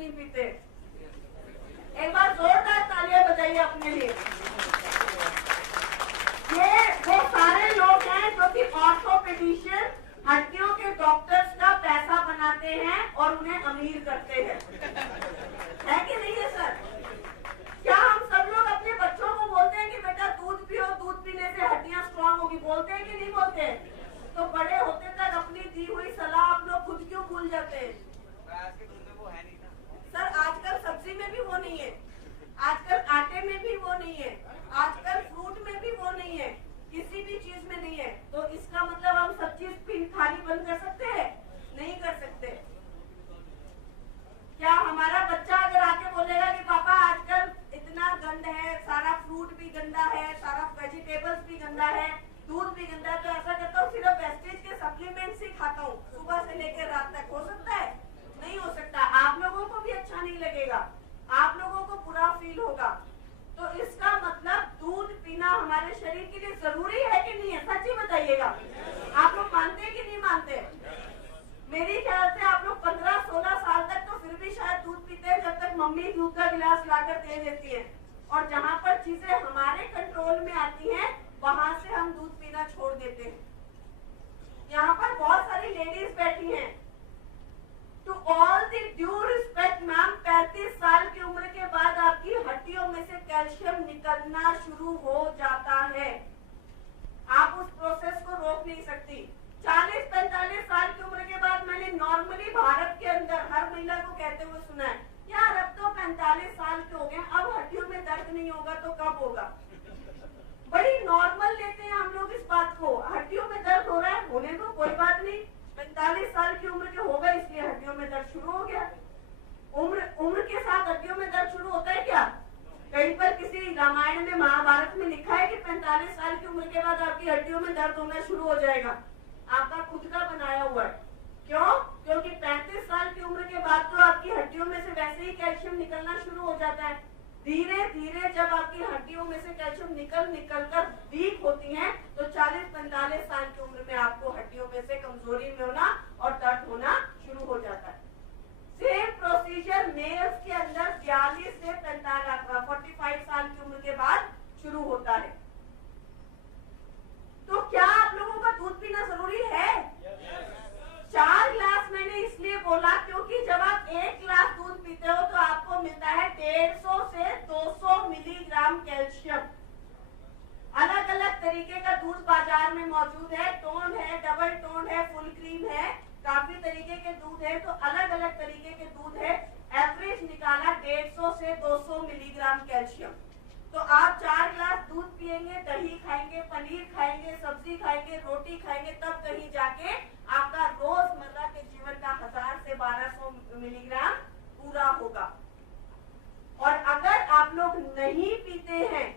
नहीं पीते? एक बार जोरदार तालियां बजाइए अपने लिए। ये वो सारे लोग हैं जो कि ऑर्थोपेडिशियन, हड्डियों के डॉक्टर्स का पैसा बनाते हैं और उन्हें अमीर करते हैं, है कि नहीं है सर? क्या हम सब लोग अपने बच्चों को बोलते हैं कि बेटा दूध पियो, दूध पीने से हड्डियां स्ट्रांग होगी, बोलते हैं कि नहीं बोलते? तो बड़े होते तक अपनी दी हुई सलाह आप लोग खुद क्यों भूल जाते हैं? वो है नहीं ना सर। आजकल सब्जी में भी वो नहीं है, आजकल आटे में भी वो नहीं है, आजकल फ्रूट में भी वो नहीं है, किसी भी चीज में नहीं है। तो इसका मतलब हम सब चीज खानी बंद कर सकते हैं? नहीं कर सकते। क्या हमारा बच्चा अगर आके बोलेगा कि पापा आजकल इतना गंद है, सारा फ्रूट भी गंदा है, सारा वेजिटेबल्स भी गंदा है, दूध भी गंदा है, तो ऐसा करता हूँ सिर्फ वेस्टेज के सप्लीमेंट्स ही खाता हूँ सुबह से लेकर रात तक, हो सकता है? नहीं हो सकता। आप लोगों को भी अच्छा नहीं लगेगा, आप लोगों को बुरा फील होगा। तो इसका मतलब दूध पीना हमारे शरीर के लिए जरूरी है कि नहीं है? सच ही बताइएगा। आप लोग मानते हैं कि नहीं मानते? मेरी ख्याल से आप लोग 15-16 साल तक तो फिर भी शायद दूध पीते हैं, जब तक मम्मी दूध का गिलास लाकर दे देती है। और जहाँ पर चीजें हमारे कंट्रोल में आती हैं, वहां से हम दूध पीना छोड़ देते हैं। यहाँ पर बहुत सारी लेडीज बैठी हैं। To all the due respect ma'am, 35 साल की उम्र के बाद आपकी हड्डियों में से कैल्शियम निकलना शुरू हो जाता है। आप उस प्रोसेस को रोक नहीं सकती। 40-45 साल की उम्र के बाद मैंने नॉर्मली भारत के अंदर हर महिला को कहते हुए सुना है, यार अब तो 45 साल के हो गए, अब हड्डियों में दर्द नहीं होगा तो कब होगा? बड़ी नॉर्मल लेते हैं हम लोग इस बात को। हड्डियों में दर्द हो रहा है, होने दो, कोई बात नहीं। 45 साल की उम्र के हो गए इसलिए हड्डियों में दर्द शुरू हो गया। उम्र के साथ हड्डियों में दर्द शुरू होता है क्या? कहीं पर किसी रामायण में, महाभारत में लिखा है कि 45 साल की उम्र के बाद आपकी हड्डियों में दर्द होना शुरू हो जाएगा? आपका खुद का बनाया हुआ है। क्यों? क्योंकि 35 साल की उम्र के बाद तो आपकी हड्डियों में से वैसे ही कैल्शियम निकलना शुरू हो जाता है। धीरे धीरे जब आपकी हड्डियों में से कैल्शियम निकल कर वीक होती हैं, तो 40-45 साल की उम्र में आपको हड्डियों में से कमजोरी में होना और दर्द होना शुरू हो जाता है। सेम प्रोसीजर मेल्स के अंदर 42 से 45 साल की उम्र के बाद शुरू होता है। तो क्या आप लोगों का दूध पीना जरूरी है? 4 गिलास मैंने इसलिए बोला क्योंकि जब आप 1 गिलास दूध पीते हो तो आपको मिलता है 150 से 200 मिलीग्राम कैल्शियम। अलग अलग तरीके का दूध बाजार में मौजूद है, टोन है, डबल टोन है, फुल क्रीम है, काफी तरीके के दूध है। तो अलग अलग तरीके के दूध है, एवरेज निकाला 150 से 200 मिलीग्राम कैल्शियम। तो आप 4 गिलास दूध पिएंगे, दही खाएंगे, पनीर खाएंगे, सब्जी खाएंगे, रोटी खाएंगे, तब कहीं जाके आपका रोजमर्रा के जीवन का 1000 से 1200 मिलीग्राम पूरा होगा। और अगर आप लोग नहीं पीते हैं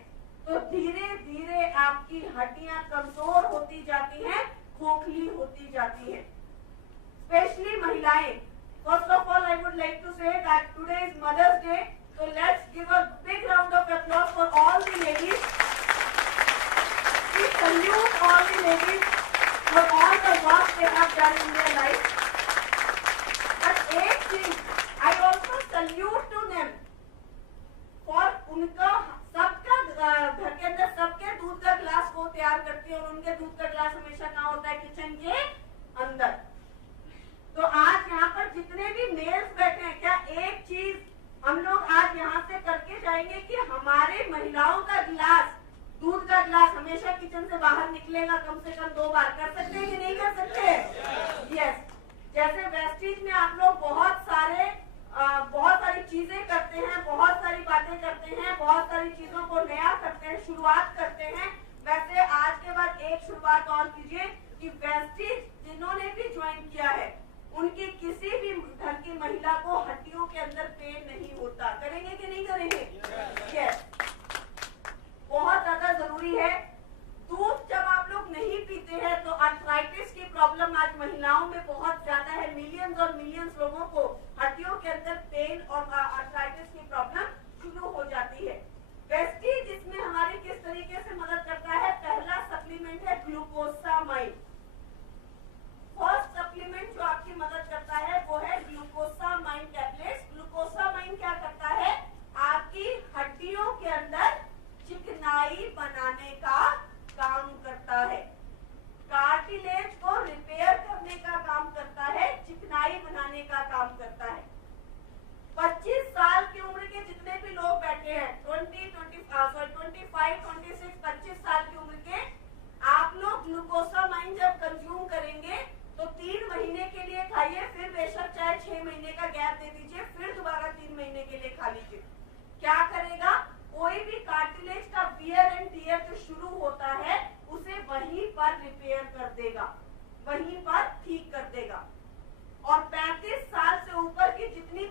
तो धीरे धीरे आपकी हड्डियां कमजोर होती जाती हैं, खोखली होती जाती हैं, स्पेशली महिलाएं। First of all I would like to say that today is mother's day, so let's give a big round of applause for all the ladies. We salute all the ladies for all the work they have done in their life. But एक चीज, I also salute to them for उनका सबका घर के अंदर सबके दूध का गिलास वो तैयार करती है और उनके दूध का गिलास हमेशा कहाँ होता है? किचन के अंदर। तो आज यहाँ पर जितने भी मेल्स बैठे हैं, क्या एक चीज हम लोग आज यहाँ से करके जाएंगे कि हमारे महिलाओं का गिलास, दूध का गिलास हमेशा किचन से बाहर निकलेगा कम से कम 2 बार? कर सकते हैं कि नहीं कर सकते? यस। जैसे वेस्टीज में आप लोग बहुत सारी चीजें करते हैं, बहुत सारी बातें करते हैं, बहुत सारी चीजों को नया करते हैं, शुरुआत करते हैं, वैसे आज के बाद एक शुरुआत और कीजिए कि वेस्टीज जिन्होंने भी ज्वाइन किया है उनकी किसी भी घर की महिला को हड्डियों के अंदर पेन नहीं होता। करेंगे कि नहीं करेंगे? यस। बहुत ज्यादा जरूरी है। दूध जब आप लोग नहीं पीते हैं तो आर्थराइटिस की प्रॉब्लम आज महिलाओं में बहुत ज्यादा है। मिलियंस और मिलियंस लोगों को हड्डियों के अंदर पेन और आर्थराइटिस की प्रॉब्लम शुरू हो जाती है। वेस्टीज इसमें हमारी किस तरीके से मदद करता है? पहला सप्लीमेंट है ग्लूकोसामाइन। फर्स्ट सप्लीमेंट जो आपकी मदद करता है वो है ग्लूकोसामाइन टैबलेट्स। ग्लूकोसा कोई भी कार्टिलेज का वियर एंड टियर जो शुरू होता है उसे वहीं पर रिपेयर कर देगा, वहीं पर ठीक कर देगा। और 35 साल से ऊपर की जितनी